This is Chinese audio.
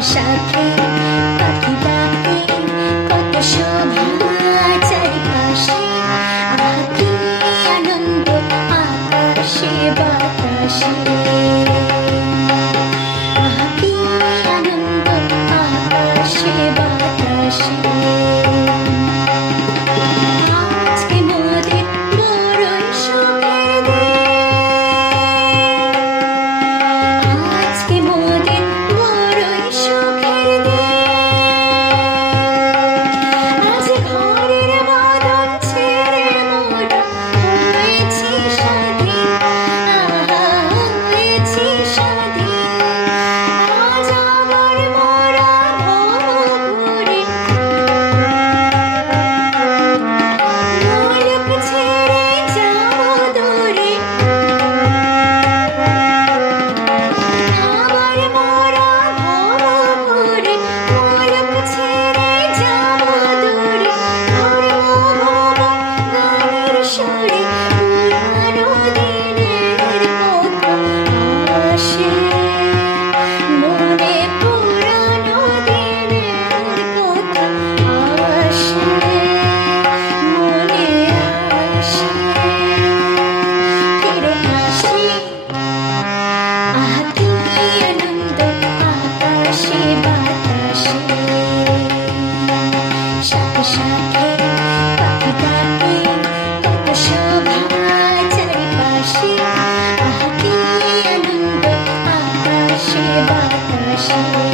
夏天。Christ.